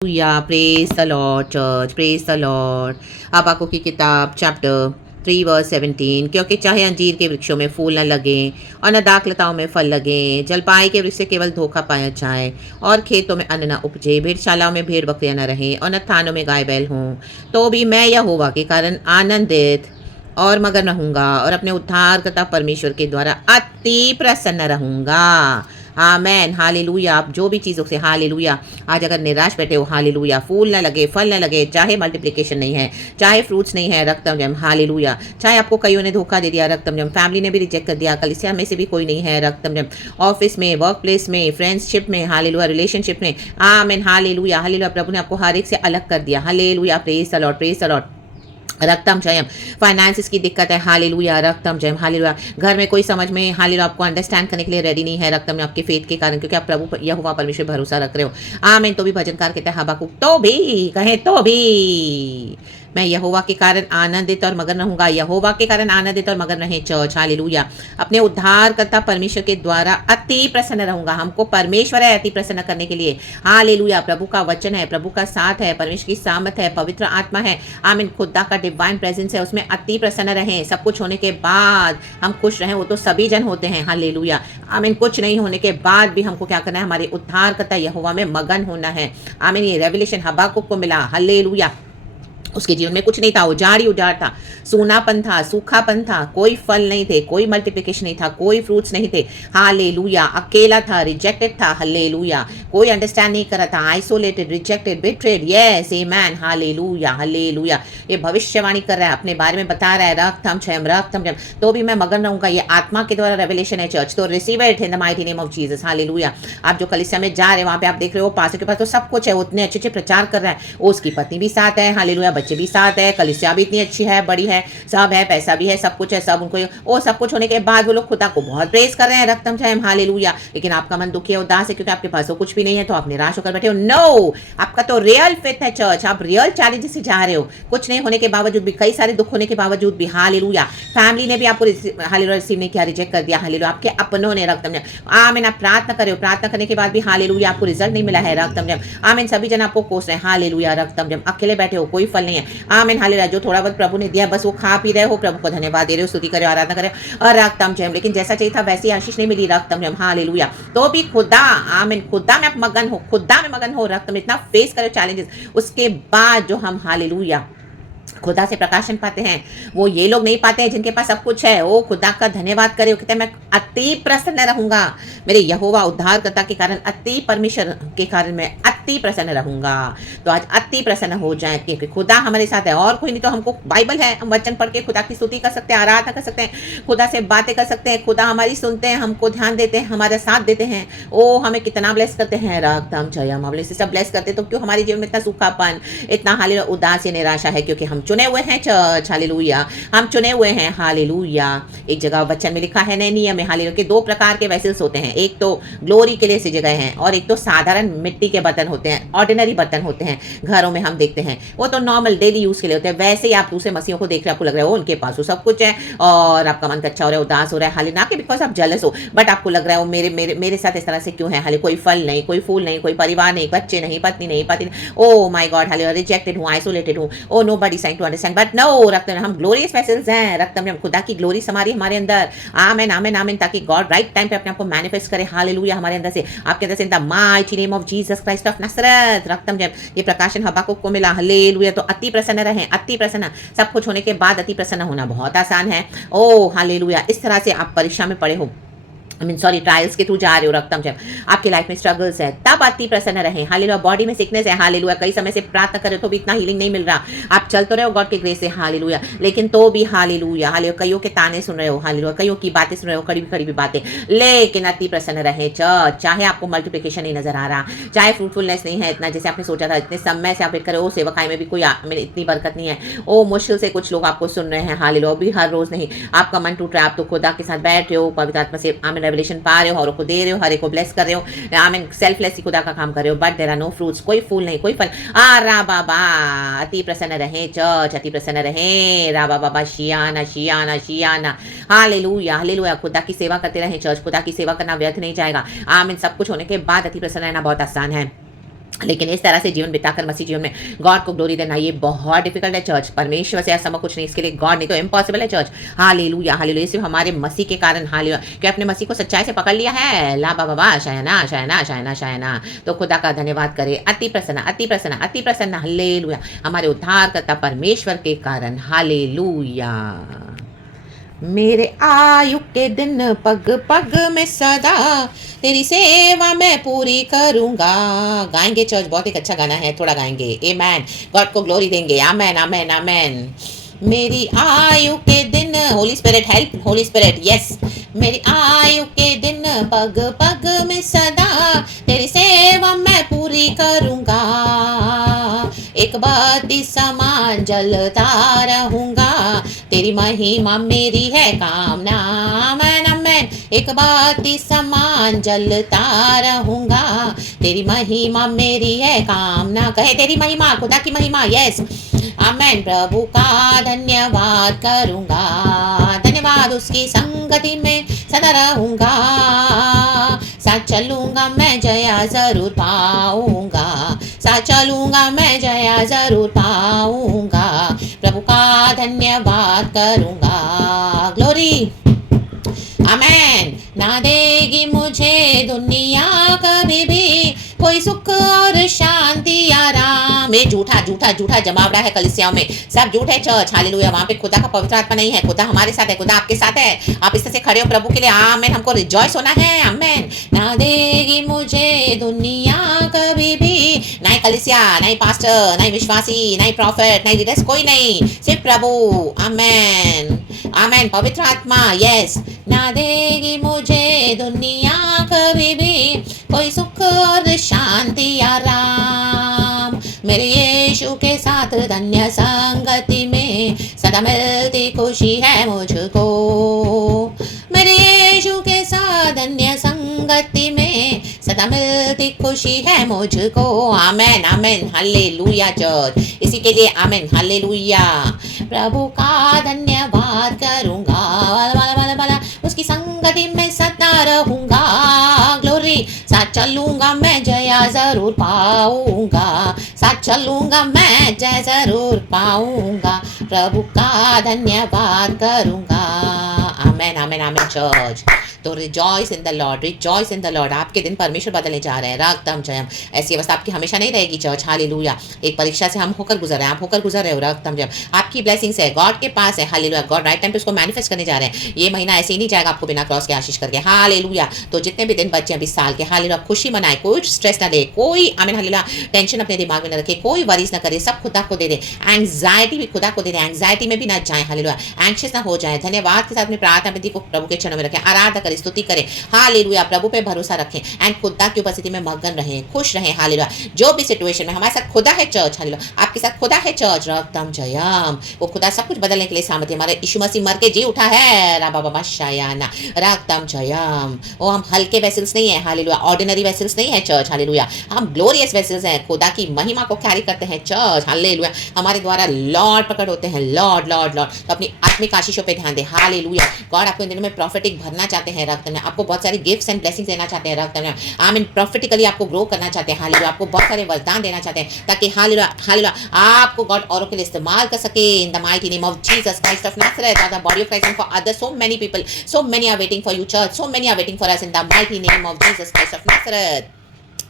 या praise the Lord church, praise the Lord. Habakkuk की किताब चैप्टर 3 वर्स 17। क्योंकि चाहे अंजीर के वृक्षों में फूल न लगे और न दाखलताओं में फल लगे, जलपाई के वृक्ष से केवल धोखा पाया जाए और खेतों में अन्न न उपजे, भेड़शालाओं में भेड़ बकरियां न रहें और न थानों में गाय बैल हों, तो भी मैं यहोवा के कारण आनंदित और मगन रहूंगा और अपने उद्धारकर्ता परमेश्वर के द्वारा अति प्रसन्न रहूंगा। आमेन, हालेलुया। आप जो भी चीज़ों से हालेलुया आज अगर निराश बैठे हो, हालेलुया, फूल न लगे, फल न लगे, चाहे मल्टीप्लिकेशन नहीं है, चाहे फ्रूट्स नहीं है, रक्तम जम, हालेलुया, चाहे आपको कईयों ने धोखा दे दिया, रक्तम जम, फैमिली ने भी रिजेक्ट कर दिया, कलीसिया में से भी कोई नहीं है, रक्तम जम, ऑफिस में, वर्क प्लेस में, फ्रेंडशिप में, हालेलुया, रिलेशनशिप में, आमेन, हालेलुया, हालेलुया, प्रभु ने आपको हर एक से अलग कर दिया, hallelujah, praise the Lord, praise the Lord. रक्तम जयम, फाइनेंसिस की दिक्कत है, हालेलुया, रक्तम जयम, हालेलुया, घर में कोई समझ में, हालेलुया, आपको अंडरस्टैंड करने के लिए रेडी नहीं है, रक्तम में आपके फेथ के कारण, क्योंकि आप प्रभु यहोवा परमेश्वर भरोसा रख रहे हो। आमीन। तो भी भजनकार कहते हैं हबाकुक, तो भी कहें, तो भी मैं यहोवा के कारण आनंदित और मगन रहूंगा। यहोवा के कारण आनंदित और मगन रहे चर्च, हालेलुया। अपने उद्धारकर्ता परमेश्वर के द्वारा अति प्रसन्न रहूंगा। हमको परमेश्वर है अति प्रसन्न करने के लिए, हालेलुया। प्रभु का वचन है, प्रभु का साथ है, परमेश्वर की सामत है, पवित्र आत्मा है, आमीन, खुदा का डिवाइन प्रेजेंस है, उसमें अति प्रसन्न रहें। सब कुछ होने के बाद हम खुश रहें, वो तो सभी जन होते हैं, हालेलुया, आमीन। कुछ नहीं होने के बाद भी हमको क्या करना है, हमारे उद्धारकर्ता यहोवा में मगन होना है, आमीन। ये रेवलेशन हबाकुक को मिला, हालेलुया। उसके जीवन में कुछ नहीं था, उजाड़ ही उजाड़ था, सूनापन था, सूखापन था, कोई फल नहीं थे, कोई मल्टीप्लिकेशन नहीं था, कोई फ्रूट्स नहीं थे, हालेलुया। अकेला था, रिजेक्टेड था, हालेलुया, कोई अंडरस्टैंड नहीं कर रहा था, isolated, rejected, betrayed, yes amen, hallelujah, hallelujah. ये भविष्यवाणी कर रहा है, अपने बारे में बता रहा है, रक्तम छम, रक्तम छम, तो भी मैं मगन रहूंगा। ये आत्मा के द्वारा रेवलेशन है चर्च, तो receive it in the mighty name of Jesus, hallelujah. आप जो कलीसिया में जा रहे हैं, वहां पे आप देख रहे हो पास्टर के पास तो सब कुछ है, उतने अच्छे अच्छे प्रचार कर रहा है, उसकी पत्नी भी साथ है, हालेलुया, बच्चे भी साथ है, कलीसिया भी इतनी अच्छी है, बड़ी है, सब है, पैसा भी है, सब कुछ है, सब उनको, वो सब कुछ होने के बाद वो लोग खुदा को बहुत प्रेज कर रहे हैं, रक्तम छम, हालेलुया। लेकिन आपका मन दुखी है, उदास है, क्योंकि आपके पास वो कुछ भी नहीं है, तो आप निराश होकर बैठे हो। नो, आपका तो रियल फेथ है चर्च, आप रियल चैलेंजेस से जा रहे हो, कुछ नहीं होने के बावजूद भी, कई सारे दुख होने के बावजूद भी, हालेलुया। फैमिली ने भी आपको हालेलुया रिसीव नहीं किया, रिजेक्ट कर दिया, हालेलुया, आपके अपनों ने, रक्तम छम, आमीन। आप प्रार्थना करे हो, प्रार्थना करने के बाद भी हालेलुया आपको रिजल्ट नहीं मिला है, रक्तम छम, आमीन। सभी जन आपको कोस रहे हैं, हालेलुया, रक्तम छम, अकेले बैठे हो, कोई फल नहीं है, आमीन, हालेलुया। जो थोड़ा बहुत प्रभु ने दिया बस वो खा पी रहे हो, प्रभु को धन्यवाद दे रहे हो, स्तुति करे, आराधना करे और रक्तम जयम, लेकिन जैसा चाहिए था वैसी आशीष नहीं मिली, रक्तम जयम, हालेलुया। तो भी खुदा, आमीन, खुदा में आप मगन हो, खुदा में मगन हो, रक्तम इतना फेस करे चैलेंजेस, उसके बाद जो हम हालेलुया खुदा से प्रकाशन पाते हैं, वो ये लोग नहीं पाते हैं जिनके पास सब कुछ है। वो खुदा का धन्यवाद करे, वो कहते हैं मैं अति प्रसन्न रहूंगा, मेरे यहोवा उद्धारकर्ता के कारण, अति परमेश्वर के कारण मैं अति प्रसन्न रहूंगा। तो आज अति प्रसन्न हो जाए, क्योंकि खुदा हमारे साथ है, और कोई नहीं तो हमको बाइबल है, हम वचन पढ़ के खुदा की स्तुति कर सकते हैं, आराधना कर सकते हैं, खुदा से बातें कर सकते हैं, खुदा हमारी सुनते हैं, हमको ध्यान देते हैं, हमारा साथ देते हैं, ओ हमें कितना ब्लेस करते हैं, रक्तम जयम, हम सब ब्लेस करते, तो क्यों हमारे जीवन में इतना सूखापन, इतना हालेलुया उदास या निराशा है? क्योंकि हम चुने हुए हैं चर्च, हालेलुया, हम चुने हुए हैं, हालेलुया। एक जगह वचन में लिखा है नहमीया में, हालेलुया, के दो प्रकार के वेसल्स होते हैं, एक तो ग्लोरी के लिए सजे गए हैं और एक तो साधारण मिट्टी के बर्तन होते हैं, ऑर्डिनरी बर्तन होते हैं, घरों में हम देखते हैं, वो तो नॉर्मल डेली यूज के लिए होते हैं। वैसे ही आप दूसरे मसीहों को देख रहे हैं, आपको लग रहा है उनके पास वो सब कुछ है और आपका मन कच्चा हो रहा है, उदास हो रहा है, हाले ना कि बिकॉज आप जेलस हो, बट आपको लग रहा है वो मेरे मेरे मेरे साथ इस तरह से क्यों है, हाले कोई फल नहीं, कोई फूल नहीं, कोई परिवार नहीं, बच्चे नहीं, पत्नी नहीं, पति, ओ माय गॉड, हाले रिजेक्टेड हूँ, आइसोलेटेड हूँ, oh nobody sign to understand, but no, रक्तम हम ग्लोरियस वेसल्स हैं, रक्तम में खुदा की ग्लोरी समारी हमारे अंदर, आमेन, आमेन, आमेन, ताकि गॉड राइट टाइम पे अपने आप को मैनिफेस्ट करे, हालेलुया, हमारे अंदर से, आपके अंदर से, in the mighty name of Jesus Christ of नासरत, रक्तम जब ये प्रकाशन हबाकुक को मिला, हालेलुया। तो अति प्रसन्न रहें, अति प्रसन्न, सब कुछ होने के बाद अति प्रसन्न होना बहुत आसान है, ओ हालेलुया। इस तरह से आप परीक्षा में पड़े हो, ट्रायल्स के थ्रू जा रहे हो, रक्तम जब आपके लाइफ में स्ट्रगल्स है, तब अति प्रसन्न रहें, हालेलुया। बॉडी में सिकनेस है, हालेलुया, कई समय से प्रार्थना कर रहे हो तो भी इतना हीलिंग नहीं मिल रहा, आप चल तो रहे हो गॉड के ग्रेस से, हालेलुया, लेकिन तो भी हालेलुया, हालेलुया, कईयों के ताने सुन रहे हो, हालेलुया, कईयों की बातें सुन रहे हो, कड़ी कड़ी बातें, लेकिन अति प्रसन्न रहें चर्च। चाहे आपको मल्टीप्लिकेशन नहीं नजर आ रहा, चाहे फ्रूटफुलनेस नहीं है इतना जैसे आपने सोचा था, इतने समय से आप वेट कर रहे हो, सेवकाई में भी कोई इतनी बरकत नहीं है, ओ मुश्किल से कुछ लोग आपको सुन रहे हैं, हालेलुया, भी हर रोज नहीं, आपका मन टूट रहा है, आप तो खुदा के साथ बैठ रहे हो, पवित्र आत्मा से आमीन रेवलेशन पा रहे हो, को दे रहे हो, हर एक को ब्लेस कर रहे हो, आमीन, सेल्फलेस ही खुदा का काम कर रहे हो, but there are no fruits, कोई फूल नहीं, कोई फल, आ रा बाबा, अति प्रसन्न रहे चर्च, अति प्रसन्न रहे, रा बाबा, शियाना शियाना शियाना, हालेलुया, हालेलुया। खुदा की सेवा करते रहे चर्च, खुदा की सेवा करना व्यर्थ नहीं जाएगा, आमीन। सब कुछ होने के बाद अति प्रसन्न रहना बहुत आसान है, लेकिन इस तरह से जीवन बिताकर मसीह जीवन में गॉड को ग्लोरी देना ये बहुत डिफिकल्ट है चर्च। परमेश्वर से असंभव कुछ नहीं, इसके लिए गॉड नहीं तो इम्पॉसिबल है चर्च। हालेलुया हालेलुया, सिर्फ हमारे मसीह के कारण। हालेलुया, क्या अपने मसीह को सच्चाई से पकड़ लिया है? ला बाबा शायना शायना शायना शायना। तो खुदा का धन्यवाद करें। अति प्रसन्न अति प्रसन्न अति प्रसन्न। हालेलुया, हमारे उद्धारकर्ता परमेश्वर के कारण। हालेलुया। मेरे आयु के दिन पग पग में सदा तेरी सेवा मैं पूरी करूंगा। गाएंगे चर्च, बहुत एक अच्छा गाना है, थोड़ा गाएंगे। आमेन, गॉड को ग्लोरी देंगे। आमेन आमेन आमेन। मेरी आयु के दिन, Holi spirit help, Holi spirit yes. मेरी आयु के दिन पग पग में सदा तेरी सेवा मैं पूरी करूंगा। एक बाती समान जलता रहूंगा, तेरी महिमा मेरी है कामना। आमेन आमेन। एक बाती समान जलता रहूंगा, तेरी महिमा मेरी है कामना। कहे तेरी महिमा, खुदा की महिमा यस। आमेन। प्रभु का धन्यवाद करूंगा, धन्यवाद उसकी संगति में सदा रहूंगा। साथ चलूंगा मैं जया जरूर पाऊंगा, साथ चलूंगा मैं जया जरूर पाऊंगा। प्रभु का धन्यवाद करूंगा। ग्लोरी आमेन। ना देगी मुझे दुनिया कभी भी कोई सुख और शांति आराम। ये झूठा झूठा झूठा जमावड़ा है कलीसियाओं में, सब झूठ है चर्च। हालेलुया, वहां पे खुदा का पवित्र आत्मा नहीं है। खुदा हमारे साथ है, खुदा आपके साथ है। आप इस तरह से खड़े हो प्रभु के लिए। आमेन, हमको रिजॉइस होना है। आमेन। ना देगी मुझे दुनिया कभी भी, नहीं कलीसिया, नहीं पास्टर, नहीं विश्वासी, नहीं प्रॉफिट, नहीं लीडर्स, कोई नहीं, सिर्फ प्रभु। आमेन आमेन। पवित्र आत्मा यस। ना देगी मुझे दुनिया कभी भी कोई सुख और शांति आराम। मेरे यीशु के साथ धन्य संगति में सदा मिलती खुशी है मुझको। मेरे यीशु के साथ धन्य संगति में सदा मिलती खुशी है मुझको। आमेन आमेन। हालेलुया चर्च, इसी के लिए आमेन। हालेलुया। प्रभु का धन्यवाद करूंगा, वाला वाला वाला उसकी संगति में सदा रहूंगा। ग्लोरी, साथ चलूंगा मैं जया जरूर पाऊंगा, साथ चलूंगा मैं जय जरूर पाऊंगा। प्रभु का धन्यवाद करूंगा। आमेन आमेन आमेन चर्च। तो rejoice in the Lord, rejoice in the Lord. आपके दिन परमेश्वर बदलने जा रहे हैं। रक्तम जयम। ऐसी अवस्था आपकी हमेशा नहीं रहेगी चर्च। हालेलुया। एक परीक्षा से हम होकर गुजर रहे हैं, आप होकर गुजर रहे हो। रक्तम जयम। आपकी ब्लेसिंग्स है, गॉड के पास है। हालेलुया। गॉड राइट टाइम पे उसको मैनिफेस्ट करने जा रहे हैं। ये महीना ऐसे ही नहीं जाएगा आपको बिना क्रॉस के आशीष करके। हालेलुया। तो जितने भी दिन बच्चे हैं 20 साल के, हालेलुया, खुशी मनाए, कोई स्ट्रेस ना दे, कोई आमीन हालेलुया टेंशन अपने दिमाग में न रखे, कोई वरीज ना करे, सब खुदा को दे दे। एंग्जाइटी भी खुदा को दे दे, एंग्जाइटी में भी ना जाए। हालेलुया। एंग्शियस ना हो जाए। धन्यवाद के साथ में प्रार्थना विधि को प्रभु के चरणों में रखें, आराधना करें, स्तुति करें। हालेलुया। प्रभु पे भरोसा रखें एंड खुदा की उपस्थिति में मगन रहें, खुश रहें। हालेलुया। जो भी सिचुएशन में हमारे साथ खुदा है चर्च। हालेलुया। आपके साथ खुदा है चर्च। रक्तम जयम। वो खुदा सब कुछ बदलने के लिए सामर्थ्य। हमारे यीशु मसीह मर के जी उठा है। रा बाबा शायाना। रक्तम जयम। वो हम हल्के वेसल्स नहीं है। हालेलुया। ऑर्डिनरी वेसल्स नहीं है चर्च। हालेलुया। हम ग्लोरियस वेसल्स हैं, खुदा की महिमा को कैरी करते हैं चर्च। हालेलुया। हमारे द्वारा लॉर्ड प्रकट होते हैं। Lord Lord Lord. तो अपनी आत्मिक आशीषों पे ध्यान दें। हालेलुया। गॉड आपको इन दिनों में प्रॉफिटिक भरना चाहते हैं। रक्त में आपको बहुत सारी गिफ्ट्स एंड ब्लेसिंग्स देना चाहते हैं। रक्त में आमीन। प्रॉफिटिकली आपको ग्रो करना चाहते हैं। हालेलुया। आपको बहुत सारे वरदान देना चाहते हैं ताकि हालेलुया हालेलुया आपको गॉड औरों के लिए इस्तेमाल कर सके। In the mighty name of Jesus Christ of Nazareth, the body of Christ and for other so many people, so many are waiting for you church, so many are waiting for us in the mighty name of Jesus Christ of Nazareth.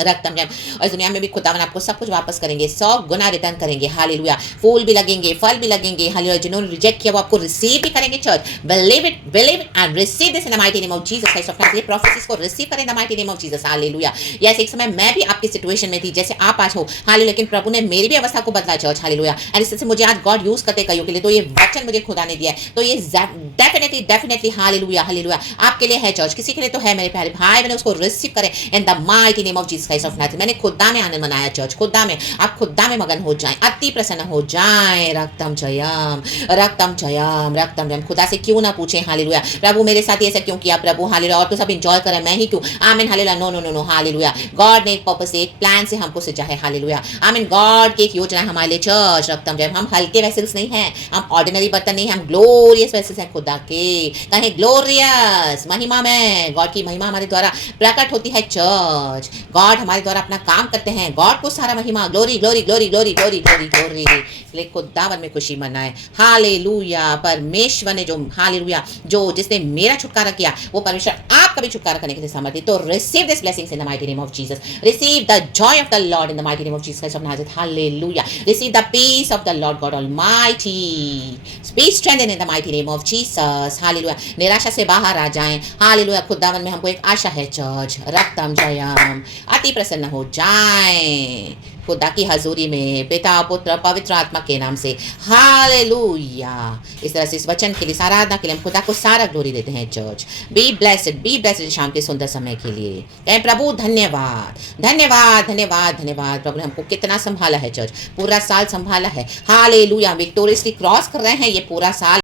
रक्तम जयम। और इस दुनिया में भी खुदावन आपको सब कुछ वापस करेंगे, 100 गुना रिटर्न करेंगे। हालेलुया। फूल भी लगेंगे, फल भी लगेंगे। हालेलुया। जिन्होंने रिजेक्ट किया वो आपको रिसीव भी करेंगे church. Believe it and receive this in the mighty name of Jesus Christ of Nazareth. Prophecies को रिसीव करें इन the mighty name of Jesus. Hallelujah. Yes, एक समय मैं भी आपकी सिचुएशन में थी जैसे आप आज हो। हालेलुया। लेकिन प्रभु ने मेरी भी अवस्था को बदला चर्च। हालेलुया। एंड इस तरह से मुझे आज गॉड यूज करते कईयों के लिए। तो ये वचन मुझे खुदा ने दिया है, तो ये डेफिनेटली डेफिनेटली हालेलुया हालेलुया आपके लिए है चर्च। किसी के लिए तो है मेरे प्यारे भाई, मैंने उसको रिसीव करें इन the mighty name of Jesus Christ of Nazareth. मैंने खुदा में आनंद मनाया चर्च। खुदा में आप खुदा में मगन हो जाएं, अति प्रसन्न हो जाएं। रक्तम जयम रक्तम जयम रक्तम जयम। खुदा से क्यों ना पूछें हालेलुया प्रभु मेरे साथ ऐसा क्यों किया प्रभु। हालेलुया। और तो सब एंजॉय करें, मैं ही क्यों। आमीन hallelujah. No no no no. Hallelujah. God ने एक पर्पस से, एक प्लान से हमको सजा है। हालेलुया। आमीन। गॉड की एक योजना है हमारे लिए चर्च। रक्तम जयम। हम हल्के वेसल्स नहीं हैं, हम ऑर्डिनरी बर्तन नहीं, हम ग्लोरियस वेसल्स हैं खुदा के। कहें ग्लोरियस, महिमा में। गॉड की महिमा हमारे द्वारा प्रकट होती है चर्च। गॉड गॉड हमारे द्वारा अपना काम करते हैं। गॉड को सारा महिमा, glory glory glory glory glory glory glory. इसलिए खुदावन में खुशी मनाए। हालेलुया। परमेश्वर ने जो हालेलुया जो जिसने मेरा छुटकारा किया, वो परमेश्वर आपका भी छुटकारा करने के लिए समर्थ है। तो receive this blessings in the mighty name of Jesus. Receive the joy of the Lord in the mighty name of Jesus Christ of Nazareth. Hallelujah. Receive the peace of the Lord God Almighty. Be strengthened in the mighty name of Jesus. Hallelujah. निराशा से बाहर आ जाएं। Hallelujah. खुदावन में हमको एक आशा है church. रक्तम Jayam. अति प्रसन्न हो जाएं खुदा की हजूरी में, पिता पुत्र पवित्र आत्मा के नाम से। हालेलुया। इस तरह से इस वचन के लिए, आराधना के लिए हम खुदा को सारा ग्लोरी देते हैं चर्च। बी ब्लेस्ड शाम के सुंदर समय के लिए। कहें प्रभु धन्यवाद धन्यवाद धन्यवाद धन्यवाद। प्रभु ने हमको कितना संभाला है चर्च, पूरा साल संभाला है। हालेलुया। विक्टोरियसली क्रॉस कर रहे हैं ये पूरा साल।